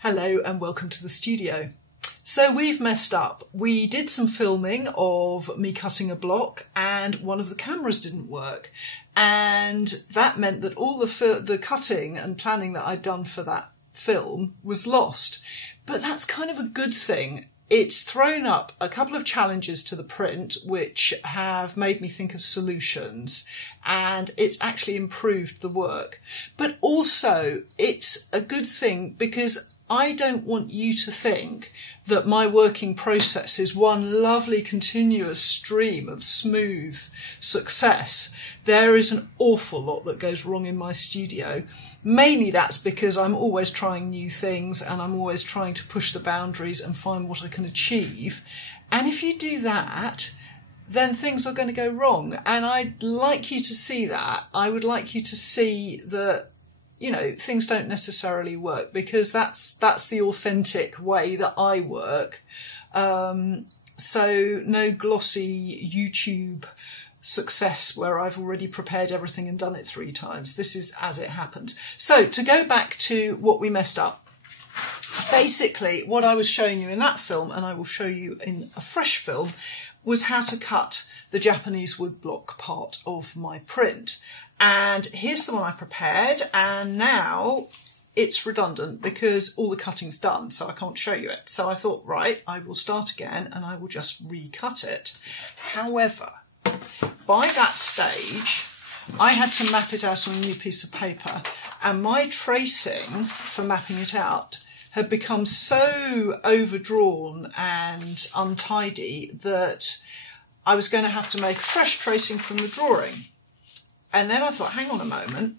Hello and welcome to the studio. So we've messed up. We did some filming of me cutting a block and one of the cameras didn't work. And that meant that all the cutting and planning that I'd done for that film was lost. But that's kind of a good thing. It's thrown up a couple of challenges to the print which have made me think of solutions, and it's actually improved the work. But also it's a good thing because I don't want you to think that my working process is one lovely continuous stream of smooth success. There is an awful lot that goes wrong in my studio. Mainly that's because I'm always trying new things and I'm always trying to push the boundaries and find what I can achieve. And if you do that, then things are going to go wrong. And I'd like you to see that. I would like you to see that, you know, things don't necessarily work, because that's the authentic way that I work. So no glossy YouTube success where I've already prepared everything and done it 3 times. This is as it happened. So to go back to what we messed up, basically what I was showing you in that film, and I will show you in a fresh film, was how to cut the Japanese woodblock part of my print. And here's the one I prepared, and now it's redundant because all the cutting's done, so I can't show you it. So I thought, right, I will start again and I will just recut it. However, by that stage, I had to map it out on a new piece of paper, and my tracing for mapping it out had become so overdrawn and untidy that I was going to have to make fresh tracing from the drawing. And then I thought, hang on a moment,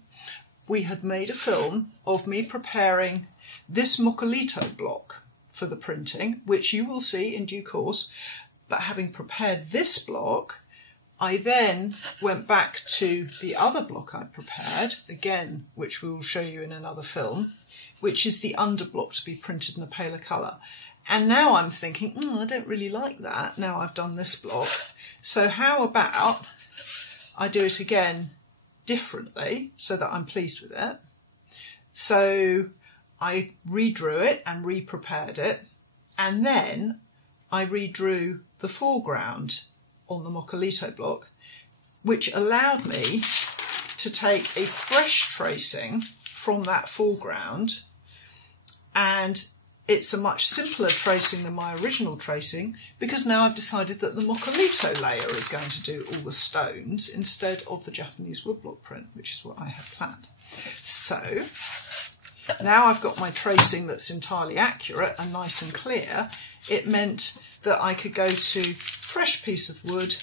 we had made a film of me preparing this Mokulito block for the printing, which you will see in due course. But having prepared this block, I then went back to the other block I prepared, again, which we will show you in another film, which is the underblock to be printed in a paler colour. And now I'm thinking, I don't really like that now I've done this block. So how about I do it again differently so that I'm pleased with it. So I redrew it and re-prepared it, and then I redrew the foreground on the Mokulito block, which allowed me to take a fresh tracing from that foreground, and it's a much simpler tracing than my original tracing, because now I've decided that the Mokulito layer is going to do all the stones instead of the Japanese woodblock print, which is what I had planned. So now I've got my tracing that's entirely accurate and nice and clear. It meant that I could go to fresh piece of wood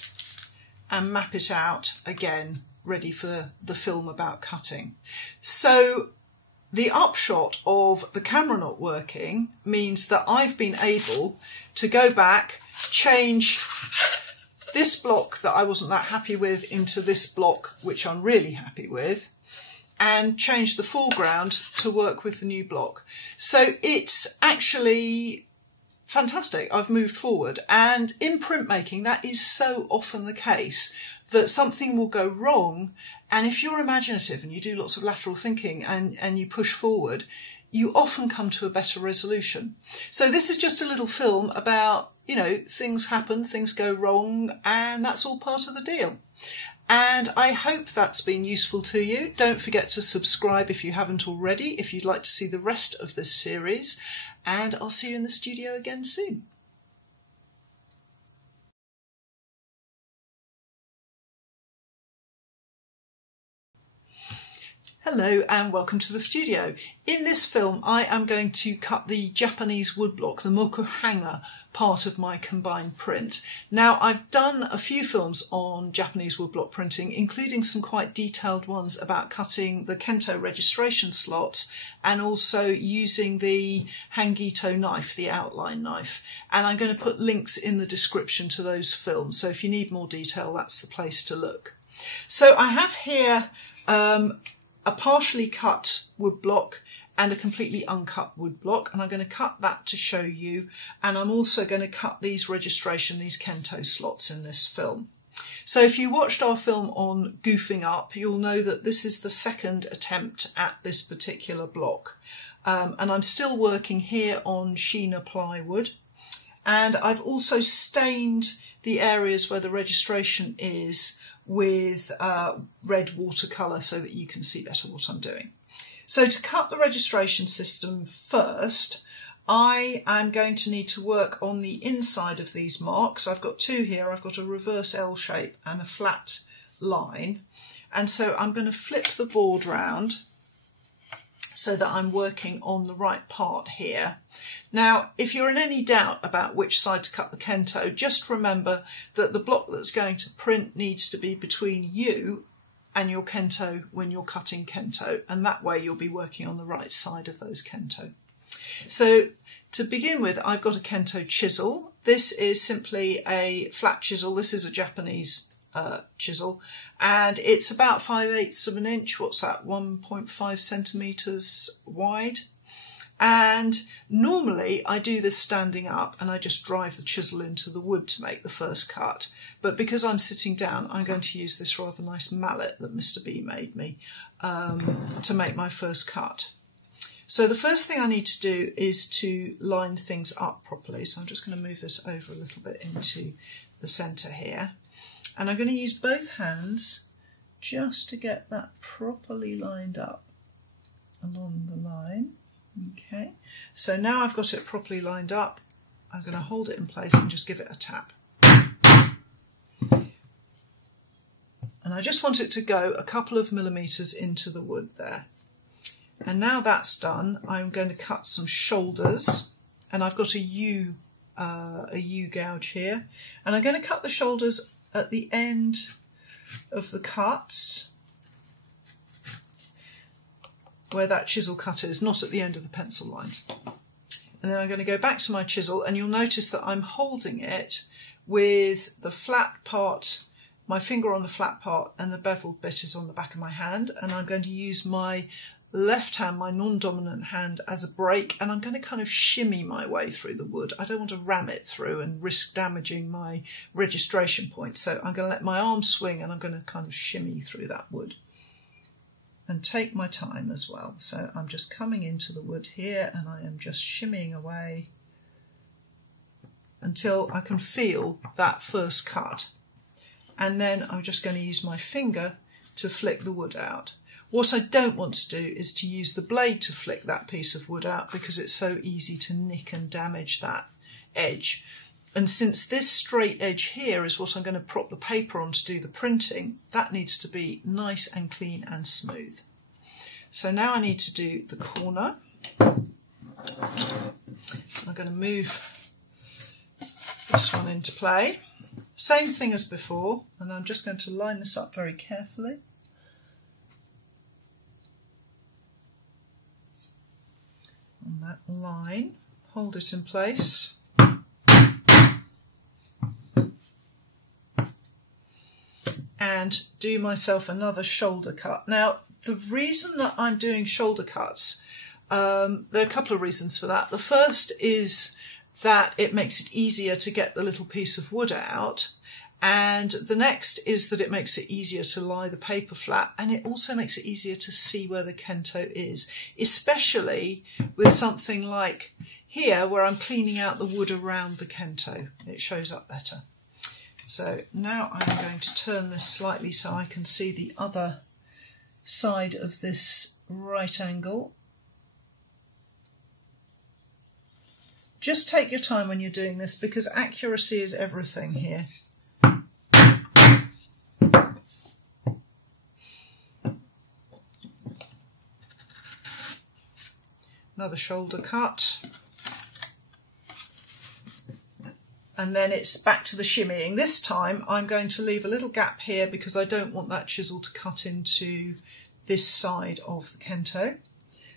and map it out again, ready for the film about cutting. So the upshot of the camera not working means that I've been able to go back, change this block that I wasn't that happy with into this block which I'm really happy with, and change the foreground to work with the new block. So it's actually fantastic. I've moved forward, and in printmaking that is so often the case, that something will go wrong, and if you're imaginative and you do lots of lateral thinking and you push forward, you often come to a better resolution. So this is just a little film about, you know, things happen, things go wrong, and that's all part of the deal. And I hope that's been useful to you. Don't forget to subscribe if you haven't already, if you'd like to see the rest of this series, and I'll see you in the studio again soon. Hello and welcome to the studio. In this film I am going to cut the Japanese woodblock, the Mokuhanga part of my combined print. Now I've done a few films on Japanese woodblock printing, including some quite detailed ones about cutting the Kentos registration slots and also using the Hangito knife, the outline knife. And I'm going to put links in the description to those films, so if you need more detail that's the place to look. So I have here a partially cut wood block and a completely uncut wood block, and I'm going to cut that to show you, and I'm also going to cut these registration, these Kentos slots in this film. So if you watched our film on goofing up, you'll know that this is the second attempt at this particular block. And I'm still working here on Sheena plywood. And I've also stained the areas where the registration is with red watercolour so that you can see better what I'm doing. So to cut the registration system first, I am going to need to work on the inside of these marks. I've got two here. I've got a reverse L shape and a flat line. And so I'm going to flip the board round so that I'm working on the right part here. Now, if you're in any doubt about which side to cut the Kento, just remember that the block that's going to print needs to be between you and your Kento when you're cutting Kento, and that way you'll be working on the right side of those Kento. So to begin with, I've got a Kento chisel. This is simply a flat chisel. This is a Japanese chisel, and it's about 5/8 of an inch. What's that? 1.5 centimeters wide. And normally I do this standing up and I just drive the chisel into the wood to make the first cut. But because I'm sitting down, I'm going to use this rather nice mallet that Mr. B made me to make my first cut. So the first thing I need to do is to line things up properly. So I'm just going to move this over a little bit into the centre here. And I'm going to use both hands just to get that properly lined up along the line. Okay, so now I've got it properly lined up, I'm going to hold it in place and just give it a tap. And I just want it to go a couple of millimetres into the wood there. And now that's done, I'm going to cut some shoulders, and I've got a U gouge here, and I'm going to cut the shoulders at the end of the cuts where that chisel cut is, not at the end of the pencil lines. And then I'm going to go back to my chisel, and you'll notice that I'm holding it with the flat part, my finger on the flat part, and the beveled bit is on the back of my hand, and I'm going to use my left hand, my non-dominant hand, as a brake, and I'm going to kind of shimmy my way through the wood. I don't want to ram it through and risk damaging my registration point, so I'm going to let my arm swing and I'm going to kind of shimmy through that wood and take my time as well. So I'm just coming into the wood here and I am just shimmying away until I can feel that first cut, and then I'm just going to use my finger to flick the wood out. What I don't want to do is to use the blade to flick that piece of wood out, because it's so easy to nick and damage that edge. And since this straight edge here is what I'm going to prop the paper on to do the printing, that needs to be nice and clean and smooth. So now I need to do the corner. So I'm going to move this one into play. Same thing as before, and I'm just going to line this up very carefully. On that line, hold it in place. And do myself another shoulder cut. Now, the reason that I'm doing shoulder cuts, there are a couple of reasons for that. The first is that it makes it easier to get the little piece of wood out. And the next is that it makes it easier to lie the paper flat, and it also makes it easier to see where the Kento is, especially with something like here where I'm cleaning out the wood around the Kento. It shows up better. So now I'm going to turn this slightly so I can see the other side of this right angle. Just take your time when you're doing this, because accuracy is everything here. Another shoulder cut, and then it's back to the shimmying. This time I'm going to leave a little gap here because I don't want that chisel to cut into this side of the Kento.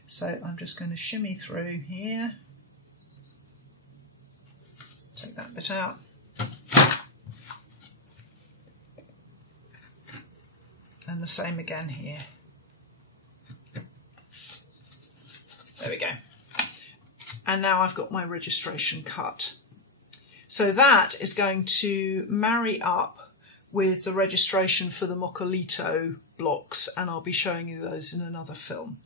So I'm just going to shimmy through here, take that bit out, and the same again here. There we go. And now I've got my registration cut. So that is going to marry up with the registration for the Mokulito blocks, and I'll be showing you those in another film.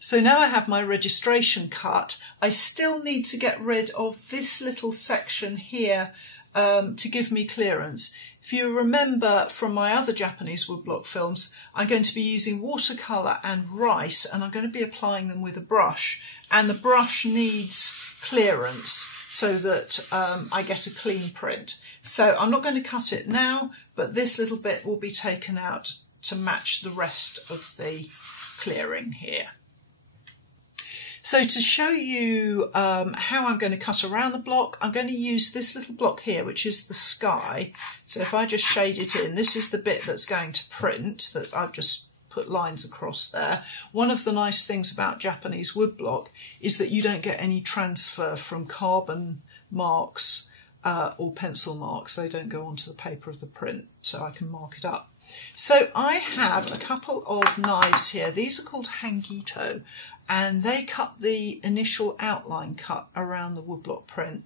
So now I have my registration cut. I still need to get rid of this little section here to give me clearance. If you remember from my other Japanese woodblock films, I'm going to be using watercolour and rice, and I'm going to be applying them with a brush. And the brush needs clearance so that I get a clean print. So I'm not going to cut it now, but this little bit will be taken out to match the rest of the clearing here. So to show you how I'm going to cut around the block, I'm going to use this little block here, which is the sky. So if I just shade it in, this is the bit that's going to print, that I've just put lines across there. One of the nice things about Japanese woodblock is that you don't get any transfer from carbon marks or pencil marks. They don't go onto the paper of the print, so I can mark it up. So I have a couple of knives here. These are called hangito, and they cut the initial outline cut around the woodblock print,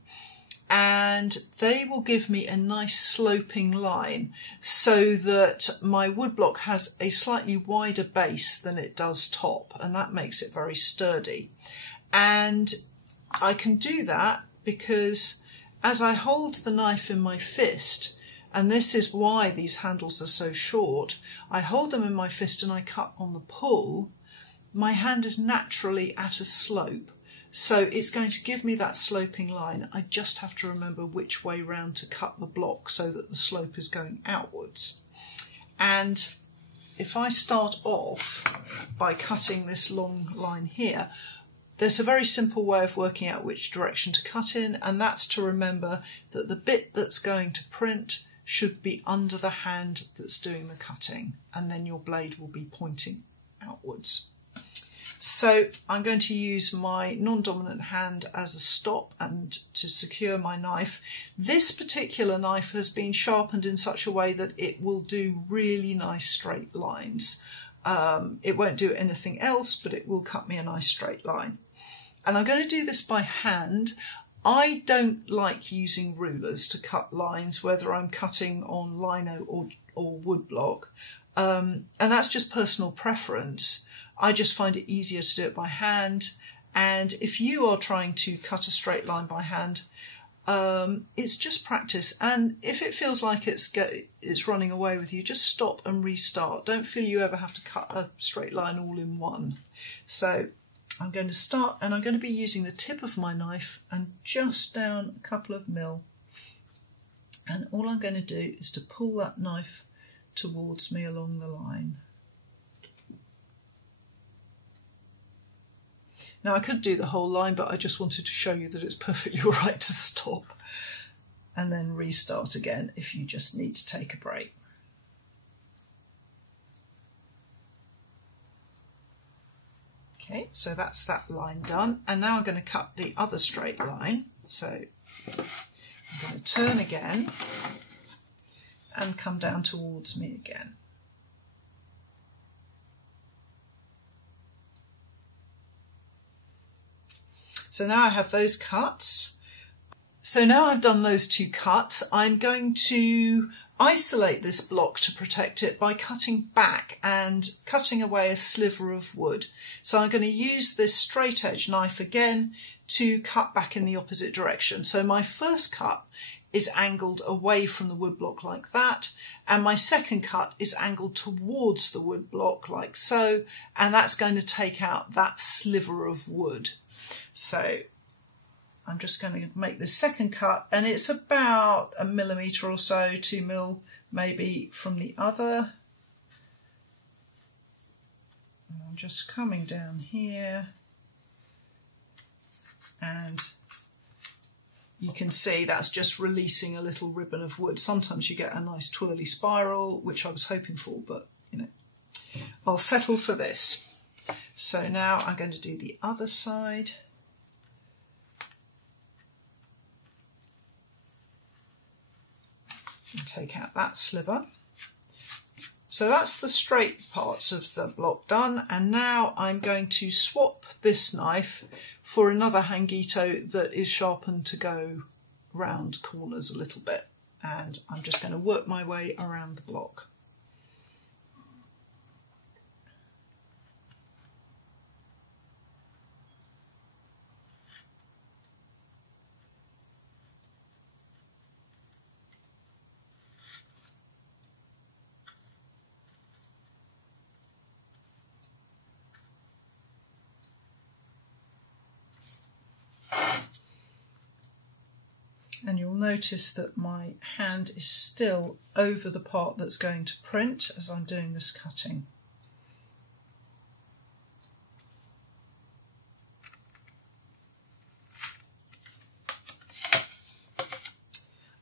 and they will give me a nice sloping line so that my woodblock has a slightly wider base than it does top, and that makes it very sturdy. And I can do that because as I hold the knife in my fist, and this is why these handles are so short, I hold them in my fist and I cut on the pull, my hand is naturally at a slope. So it's going to give me that sloping line. I just have to remember which way round to cut the block so that the slope is going outwards. And if I start off by cutting this long line here, there's a very simple way of working out which direction to cut in, and that's to remember that the bit that's going to print should be under the hand that's doing the cutting, and then your blade will be pointing outwards. So I'm going to use my non-dominant hand as a stop and to secure my knife. This particular knife has been sharpened in such a way that it will do really nice straight lines. It won't do anything else, but it will cut me a nice straight line. And I'm going to do this by hand. I don't like using rulers to cut lines, whether I'm cutting on lino or woodblock, and that's just personal preference. I just find it easier to do it by hand, and if you are trying to cut a straight line by hand, it's just practice, and if it feels like it's running away with you, just stop and restart. Don't feel you ever have to cut a straight line all in one. So I'm going to start, and I'm going to be using the tip of my knife and just down a couple of mil, and all I'm going to do is to pull that knife towards me along the line. Now I could do the whole line, but I just wanted to show you that it's perfectly all right to stop and then restart again if you just need to take a break. Okay, so that's that line done, and now I'm going to cut the other straight line. So I'm going to turn again and come down towards me again. So now I have those cuts. So now I've done those two cuts, I'm going to isolate this block to protect it by cutting back and cutting away a sliver of wood. So I'm going to use this straight edge knife again to cut back in the opposite direction. So my first cut is angled away from the woodblock like that, and my second cut is angled towards the woodblock like so, and that's going to take out that sliver of wood. So I'm just going to make the second cut, and it's about 1 millimetre or so, 2 mil maybe from the other. And I'm just coming down here, and you can see that's just releasing a little ribbon of wood. Sometimes you get a nice twirly spiral, which I was hoping for, but you know, I'll settle for this. So now I'm going to do the other side. And take out that sliver. So that's the straight parts of the block done, and now I'm going to swap this knife for another hangito that is sharpened to go round corners a little bit, and I'm just going to work my way around the block. And you'll notice that my hand is still over the part that's going to print as I'm doing this cutting.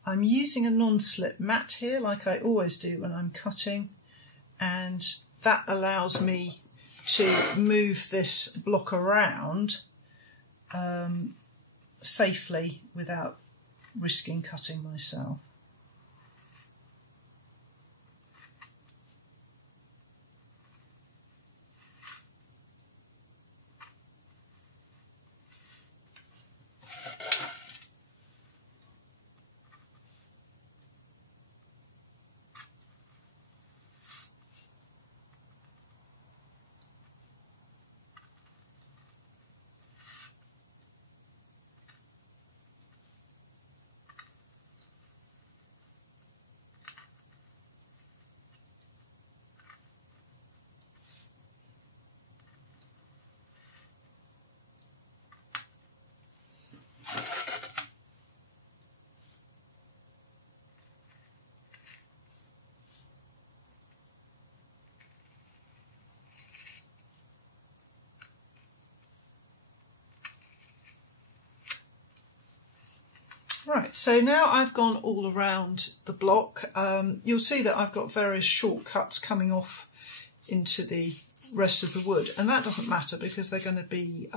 I'm using a non-slip mat here, like I always do when I'm cutting, and that allows me to move this block around safely without risking cutting myself. Right, so now I've gone all around the block. You'll see that I've got various shortcuts coming off into the rest of the wood, and that doesn't matter because they're going to be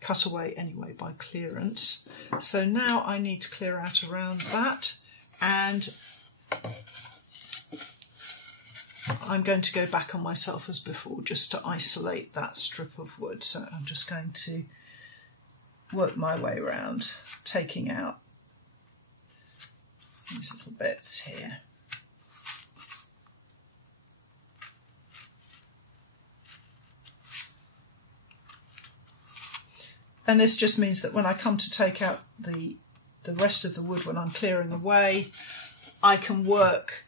cut away anyway by clearance. So now I need to clear out around that, and I'm going to go back on myself as before just to isolate that strip of wood. So I'm just going to work my way around, taking out these little bits here. And this just means that when I come to take out the rest of the wood, when I'm clearing away, I can work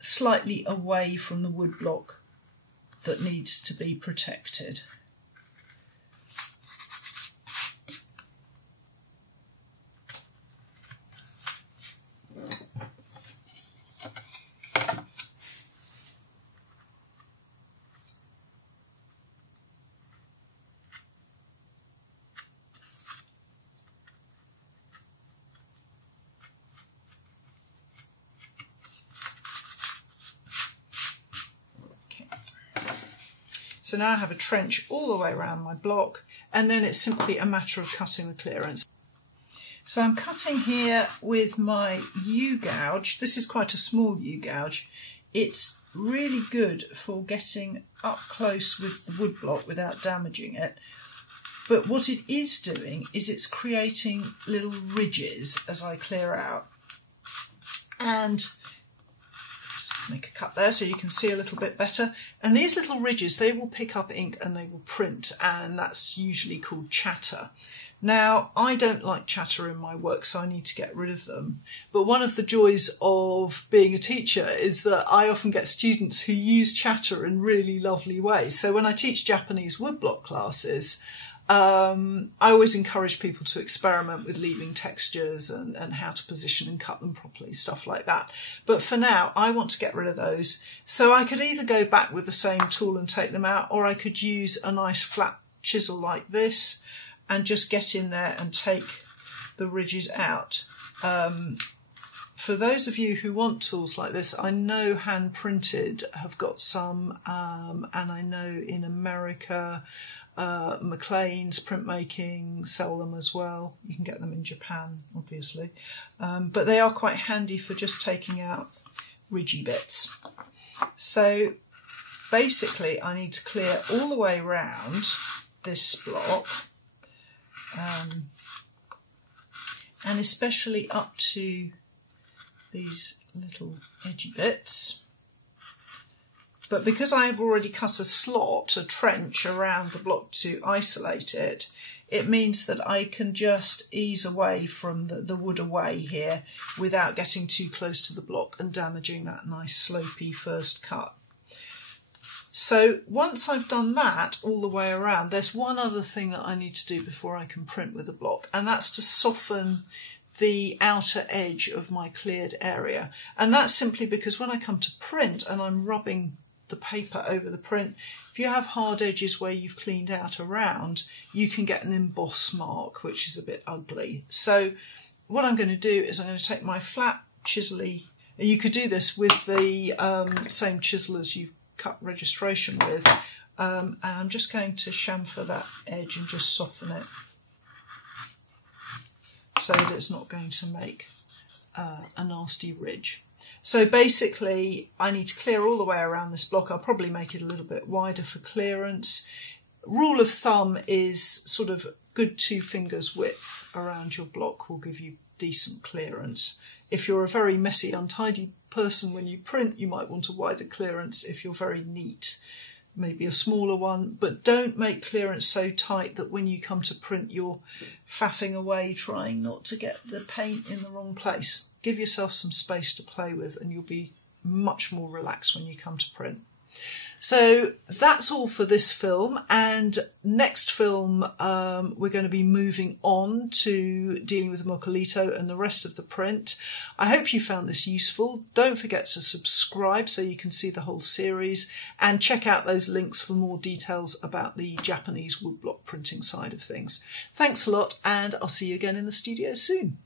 slightly away from the wood block that needs to be protected. So now I have a trench all the way around my block, and then it's simply a matter of cutting the clearance. So I'm cutting here with my U-gouge. This is quite a small U-gouge. It's really good for getting up close with the wood block without damaging it. But what it is doing is it's creating little ridges as I clear out. And make a cut there so you can see a little bit better, and these little ridges, they will pick up ink and they will print, and that's usually called chatter. Now, I don't like chatter in my work, so I need to get rid of them, but one of the joys of being a teacher is that I often get students who use chatter in really lovely ways. So when I teach Japanese woodblock classes, I always encourage people to experiment with leaving textures and how to position and cut them properly, stuff like that. But for now, I want to get rid of those. So I could either go back with the same tool and take them out, or I could use a nice flat chisel like this and just get in there and take the ridges out. For those of you who want tools like this, I know hand printed have got some, and I know in America, McLean's printmaking sell them as well. You can get them in Japan, obviously. But they are quite handy for just taking out ridgy bits. So basically I need to clear all the way around this block, and especially up to these little edgy bits. But because I have already cut a slot, a trench around the block to isolate it, it means that I can just ease away from the wood away here without getting too close to the block and damaging that nice slopey first cut. So once I've done that all the way around, there's one other thing that I need to do before I can print with the block, and that's to soften the outer edge of my cleared area. And that's simply because when I come to print and I'm rubbing the paper over the print, if you have hard edges where you've cleaned out around, you can get an emboss mark, which is a bit ugly. So what I'm going to do is I'm going to take my flat chisel-y, and you could do this with the same chisel as you cut registration with, and I'm just going to chamfer that edge and just soften it so that it's not going to make a nasty ridge. So basically I need to clear all the way around this block. I'll probably make it a little bit wider for clearance. Rule of thumb is sort of good 2 fingers width around your block will give you decent clearance. If you're a very messy, untidy person when you print, you might want a wider clearance. If you're very neat, maybe a smaller one, but don't make clearance so tight that when you come to print you're faffing away trying not to get the paint in the wrong place. Give yourself some space to play with and you'll be much more relaxed when you come to print. So that's all for this film, and next film we're going to be moving on to dealing with the Mokulito and the rest of the print. I hope you found this useful. Don't forget to subscribe so you can see the whole series, and check out those links for more details about the Japanese woodblock printing side of things. Thanks a lot, and I'll see you again in the studio soon.